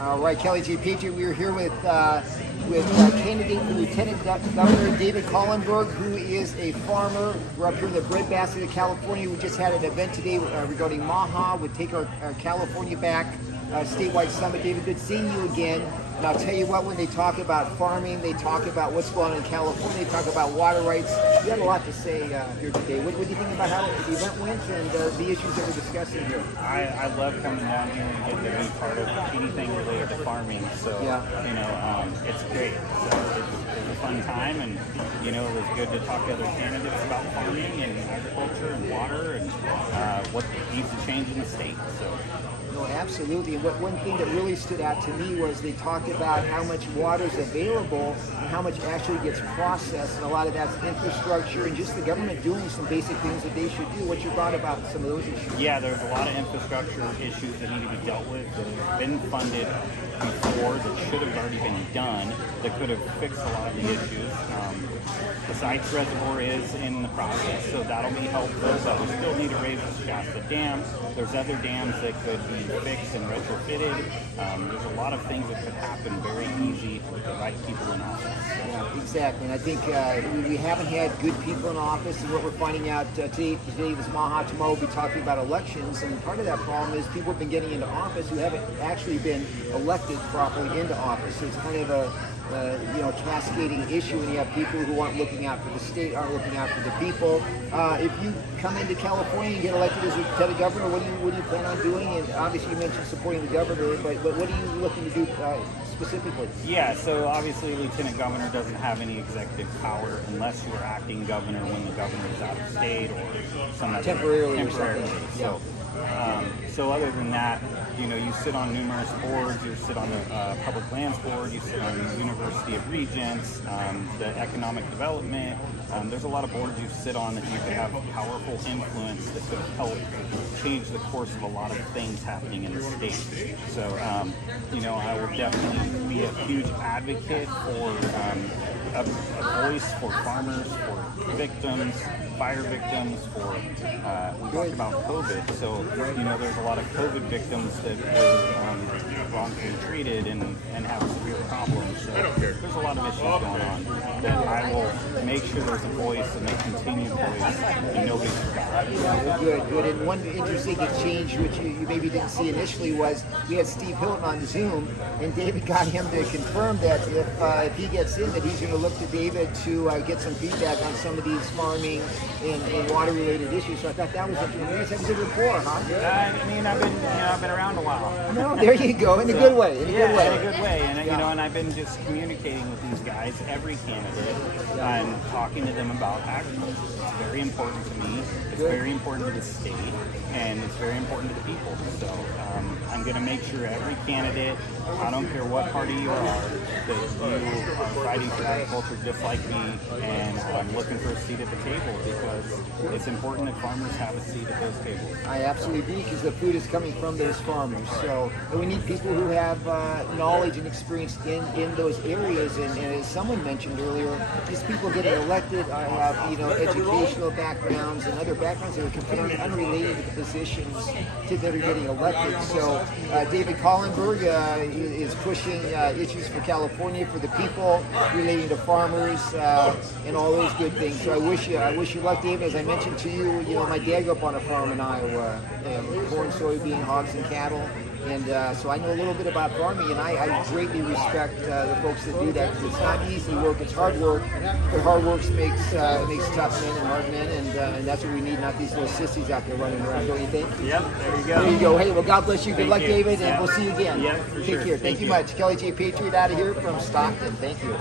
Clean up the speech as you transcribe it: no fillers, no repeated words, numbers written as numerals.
All right, Kelly J. Patriot. We are here with candidate for Lieutenant Governor David Collenburg, who is a farmer. We're up here in the breadbasket of California. We just had an event today regarding MAHA, would take our California back statewide summit. David, good seeing you again. And I'll tell you what, when they talk about farming, they talk about what's going on in California, they talk about water rights. You had a lot to say here today. What do you think about how the event went and the issues that we're discussing here? I love coming down here and getting to be part of anything related to farming. So, it's great. So it was a fun time, and, it was good to talk to other candidates about farming and agriculture and water and what needs to change in the state. So. No, absolutely. And one thing that really stood out to me was they talked about how much water is available and how much actually gets processed, and a lot of that's infrastructure and just the government doing some basic things that they should do. What's your thought about some of those issues? Yeah, there's a lot of infrastructure issues that need to be dealt with that have been funded before that should have already been done that could have fixed a lot of the issues. The Sites Reservoir is in the process, so that'll be helpful, but we still need to raise the Shasta Dam. There's other dams that could be fixed and retrofitted. There's a lot of things that could happen very easy with the right people in office. Yeah, exactly. And I think we haven't had good people in office, and what we're finding out today is MAHA. Tomorrow we'll be talking about elections, and part of that problem is people have been getting into office who haven't actually been elected properly into office. So it's kind of a cascading issue when you have people who aren't looking out for the state, aren't looking out for the people. If you come into California and get elected as lieutenant governor, what do you plan on doing? And obviously you mentioned supporting the governor, but what are you looking to do specifically? Yeah, so obviously lieutenant governor doesn't have any executive power unless you're acting governor when the governor is out of state or some other temporarily. So, so other than that, you sit on numerous boards. You sit on the Public Lands Board. You sit on the University of Regents, the Economic Development. There's a lot of boards you sit on that you could have powerful influence that could help change the course of a lot of things happening in the state. So, I will definitely be a huge advocate for a voice for farmers, for victims, fire victims, for we talked about COVID. So there's a lot of COVID victims that are wrongfully treated and have severe problems. So there's a lot of issues going on that I will make sure there's a voice and a continued voice and nobody's forgotten. Yeah, good. And one interesting exchange which you maybe didn't see initially was we had Steve Hilton on Zoom, and David got him to confirm that if he gets in, that he's going to look to David to get some feedback on some of these farming and water-related issues. So I thought that was interesting. You guys have a good rapport, huh? I've been around a while. No, there you go. In a good way. In a good way. And and I've been just communicating with these guys, every candidate, and talking to them about agriculture. It's very important to me. It's very important to the state, and it's very important to the people. So I'm going to make sure every candidate, I don't care what party you are, that you are fighting for agriculture just like me, and I'm looking for a seat at the table because it's important that farmers have a seat at those tables. I absolutely agree, because the food is coming from those farmers. So we need people who have knowledge and experience in those areas. And as someone mentioned earlier, these people getting elected have educational backgrounds and other backgrounds that are completely unrelated to the positions that are getting elected. So David Collenburg is pushing issues for California, for the people, relating to farmers and all those good things. So I wish you luck, David. As I mentioned to you, my dad grew up on a farm in Iowa, corn, soybean, hogs, and cattle. And so I know a little bit about farming, and I greatly respect the folks that do that, because it's not easy work, it's hard work, but hard work makes tough men and hard men, and that's what we need, not these little sissies out there running around, don't you think? Yep, there you go. There you go. Hey, well, God bless you. Good luck, David, and Yeah. we'll see you again. Yeah, for Take sure. care. Thank you much. Kelly J. Patriot out of here from Stockton. Thank you.